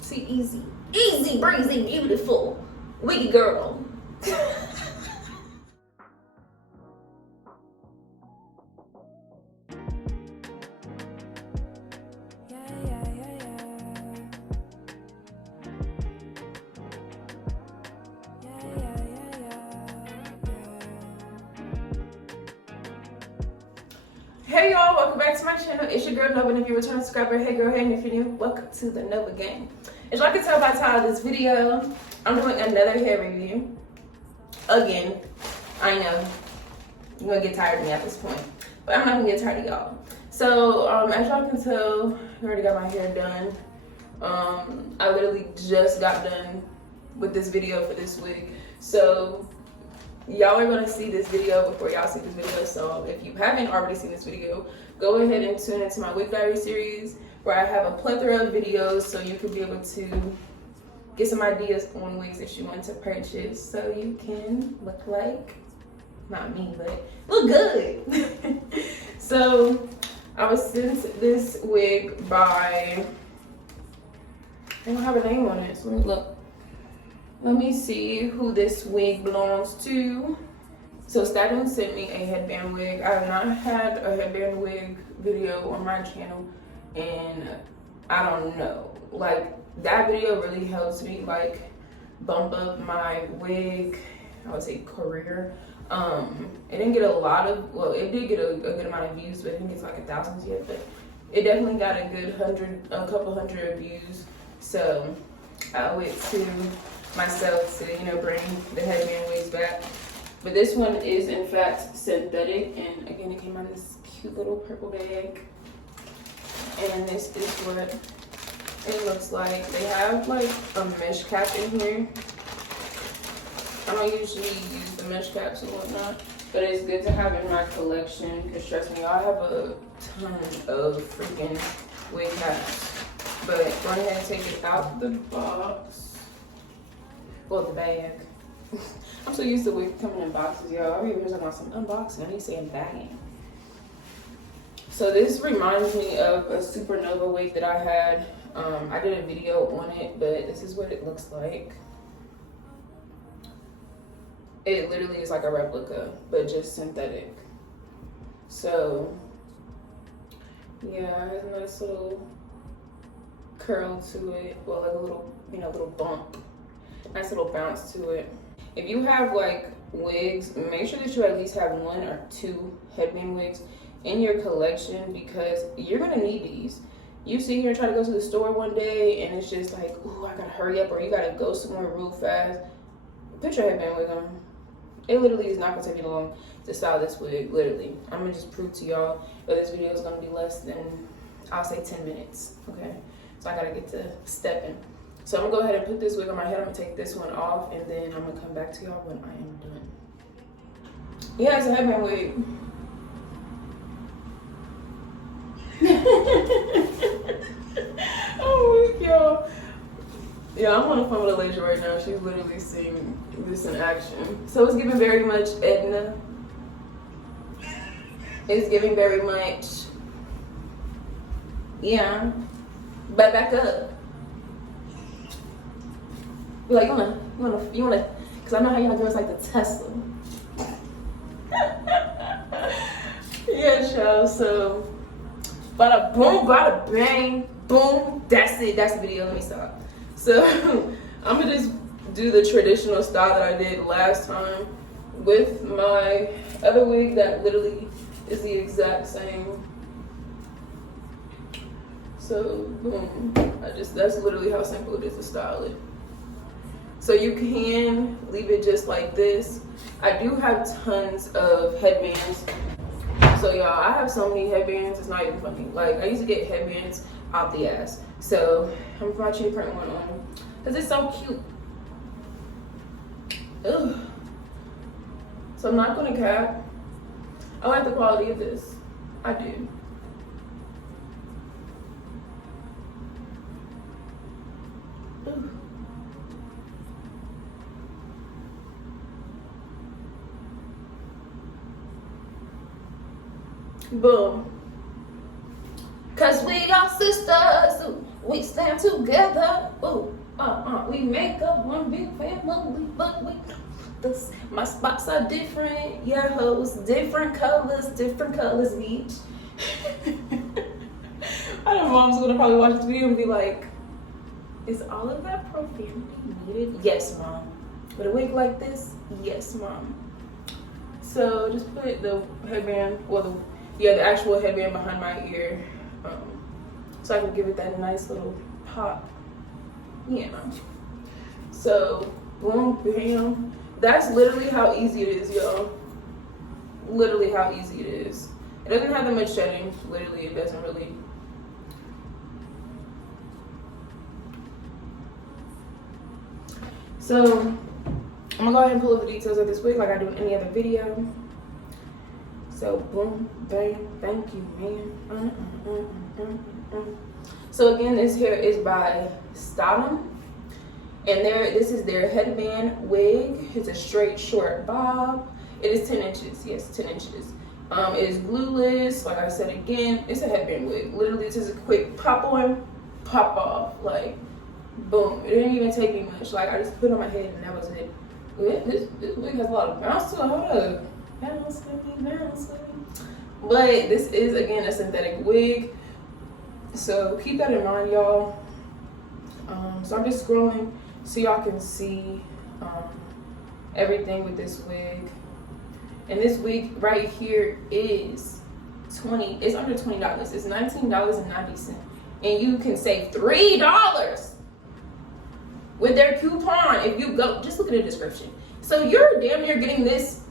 See, easy. Easy breezy, beautiful. Wiggy girl. Hey y'all, welcome back to my channel. It's your girl Nova, and if you're a returning subscriber, hey girl, hey, and if you're new, welcome to the Nova gang. As y'all can tell by the title of this video, I'm doing another hair review. Again, I know you're gonna get tired of me at this point, but I'm not gonna get tired of y'all. So as y'all can tell, I already got my hair done. I literally just got done with this video for this wig. So y'all are gonna see this video before y'all see this video. So if you haven't already seen this video, go ahead and tune into my wig diary series where I have a plethora of videos so you can be able to get some ideas on wigs that you want to purchase so you can look like, not me, but look good. So I was sent this wig by, I don't have a name on it, so let me look. Let me see who this wig belongs to. So Staduon sent me a headband wig. I have not had a headband wig video on my channel, and I don't know. Like, that video really helps me like bump up my wig, I would say, career. It didn't get a lot of, well, it did get a good amount of views, but it didn't get to like 1,000 yet. But it definitely got a good couple hundred views. So I owe it to myself to, you know, bring the headband wigs back. But this one is in fact synthetic, and again it came out of this cute little purple bag. And this is what it looks like. They have like a mesh cap in here. I don't usually use the mesh caps and whatnot, but it's good to have in my collection because trust me, I have a ton of freaking wig caps. But go ahead and take it out the box. Well, the bag. I'm so used to wigs coming in boxes, y'all. I remember talking about some unboxing. I need to say bagging. So this reminds me of a supernova wig that I had. I did a video on it, but this is what it looks like. It literally is like a replica, but just synthetic. So yeah, it has a nice little curl to it. Well, like a little, you know, little bump. Nice little bounce to it. If you have like wigs, make sure that you at least have 1 or 2 headband wigs in your collection because you're gonna need these. You sit here and try to go to the store one day and it's just like, ooh, I gotta hurry up, or you gotta go somewhere real fast. Put your headband wig on. It literally is not gonna take you long to style this wig, literally. I'm gonna just prove to y'all that this video is gonna be less than, I'll say 10 minutes, okay? So I gotta get to stepping. So I'm gonna go ahead and put this wig on my head. I'm gonna take this one off, and then I'm gonna come back to y'all when I am done. Yeah, it's a headband wig. Oh, y'all. Yeah, I'm on the phone with Alicia right now. She's literally seeing this in action. So it's giving very much Edna. It's giving very much, yeah, but back up. Be like, you wanna, cause I know how y'all girls like the Tesla. Yeah, child. So, bada boom, bada bang, boom. That's it. That's the video. Let me stop. So, I'm gonna just do the traditional style that I did last time with my other wig that literally is the exact same. So, boom. That's literally how simple it is to style it. So you can leave it just like this. I do have tons of headbands. So y'all, I have so many headbands, it's not even funny. Like, I used to get headbands out the ass. So I'm gonna try to print one on because it's so cute. Ugh. So I'm not gonna cap. I like the quality of this. I do. Ugh. Boom. Cause we are sisters. We stand together. Ooh, we make up one big family, but my spots are different. Yeah, hoes, different colors each. I know mom's gonna probably watch this video and be like, is all of that profanity needed? Yes, mom. With a wig like this, yes, mom. So just put the headband, well, the actual headband behind my ear, so I can give it that nice little pop, you know. So boom, bam. That's literally how easy it is, y'all. Literally how easy it is. It doesn't have that much shedding. Literally, it doesn't really. So I'm gonna go ahead and pull up the details of this wig like I do in any other video. So boom, bam, thank you, man. So again, this hair is by Staduon, and this is their headband wig. It's a straight short bob. It is 10 inches, yes, 10 inches. It is glueless, like I said again, it's a headband wig. Literally, this is a quick pop on, pop off, like boom. It didn't even take me much. Like I just put it on my head and that was it. This wig has a lot of bounce to it. Hold up. Bounce with me. But this is again a synthetic wig. So keep that in mind, y'all. So I'm just scrolling so y'all can see everything with this wig. And this wig right here is it's under $20. It's $19.90. And you can save $3 with their coupon if you go, just look at the description. So you're damn near getting this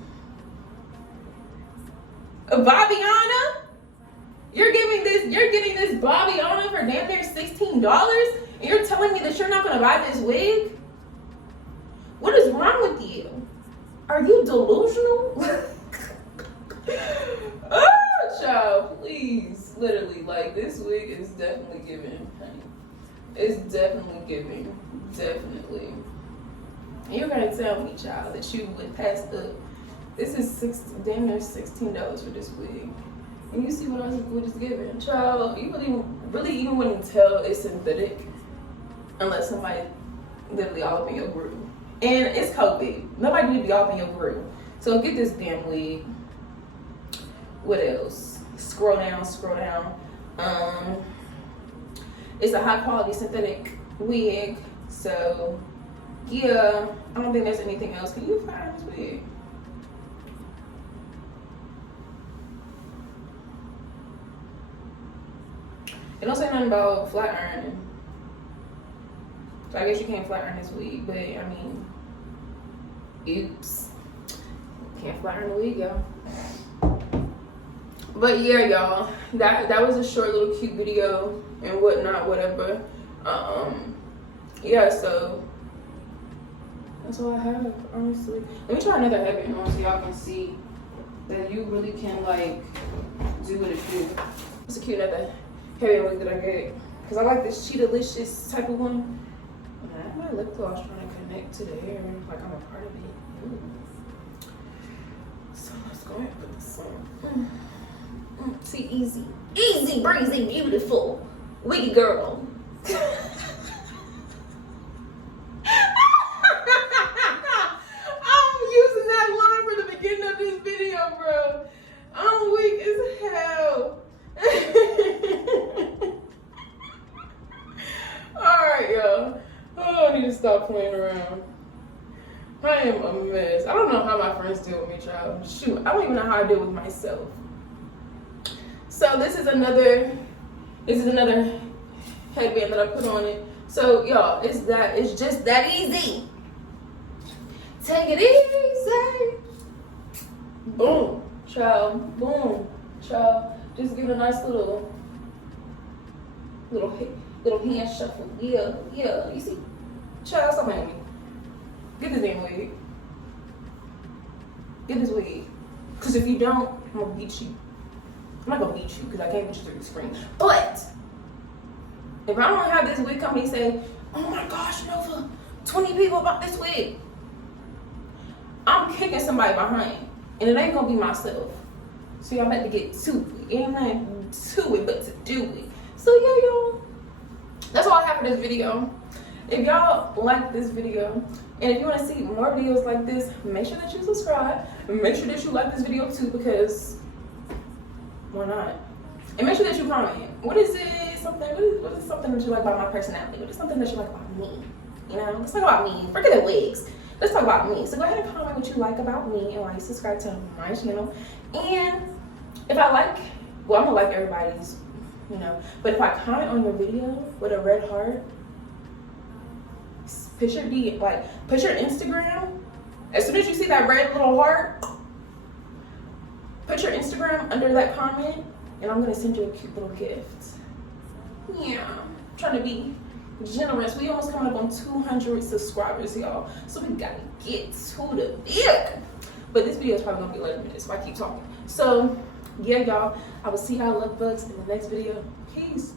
Bobbiana. You're getting this Bobbiana for damn near $16, and you're telling me that you're not gonna buy this wig? What is wrong with you? Are you delusional? Oh, child, please. Literally, like, this wig is definitely giving, honey. It's definitely giving. Definitely. And you're gonna tell me, child, that you would pass up. This is damn near $16 for this wig. And you see what else what it's giving. Child, you really even wouldn't tell it's synthetic unless somebody literally all up in your groove. And it's COVID. Nobody need to be all up in your groove. So get this damn wig. What else? Scroll down. It's a high quality synthetic wig. So yeah, I don't think there's anything else. Can you find this wig? It don't say nothing about flat ironing. So I guess you can't flat iron this wig, but I mean, oops. Can't flat iron the wig, y'all. But yeah, y'all, that was a short little cute video and whatnot, whatever. Yeah, so that's all I have, honestly. Let me try another headband on so y'all can see that you really can like do what it do. It's a cute another headband wig that I get because I like this cheetah-licious type of one. And I have my lip gloss trying to connect to the hair like I'm a part of it. Ooh. So let's go ahead and put this on. See, easy breezy, beautiful wiggy girl. I'm using that line for the beginning of this video, bro. I'm weak as hell. Alright, y'all. Oh, I need to stop playing around. I am a mess. I don't know how my friends deal with me, child. Shoot, I don't even know how I deal with myself. So this is another headband that I put on it. So y'all, it's just that easy. Take it easy. Boom, child. Boom, child. Just give it a nice little hand shuffle. Yeah. You see, child, stop at me. Get this damn wig. Get this wig. Cause if you don't, I'm gonna beat you. I'm not gonna beat you because I can't beat you through the screen. But if I don't have this wig company say, oh my gosh, Nova, 20 people bought this wig, I'm kicking somebody behind. And it ain't gonna be myself. So y'all have to get to it. Ain't nothing to it but to do it. So yeah, y'all. That's all subscribe for this video. If y'all like this video, and if you want to see more videos like this, make sure that you subscribe. And make sure that you like this video too, because why not? And make sure that you comment. What is it? What is something that you like about my personality? What is something that you like about me? You know, let's talk about me. Forget the wigs. Let's talk about me. So go ahead and comment what you like about me and why you subscribe to my channel. And if I like, well, I'm gonna like everybody's, you know. But if I comment on your video with a red heart, put your Instagram. As soon as you see that red little heart, put your Instagram under that comment, and I'm gonna send you a cute little gift. Yeah, I'm trying to be generous. We almost coming up on 200 subscribers, y'all. So we gotta get to the big. But this video is probably gonna be 11 minutes, so I keep talking. So yeah, y'all, I will see y'all love bugs in the next video. Peace.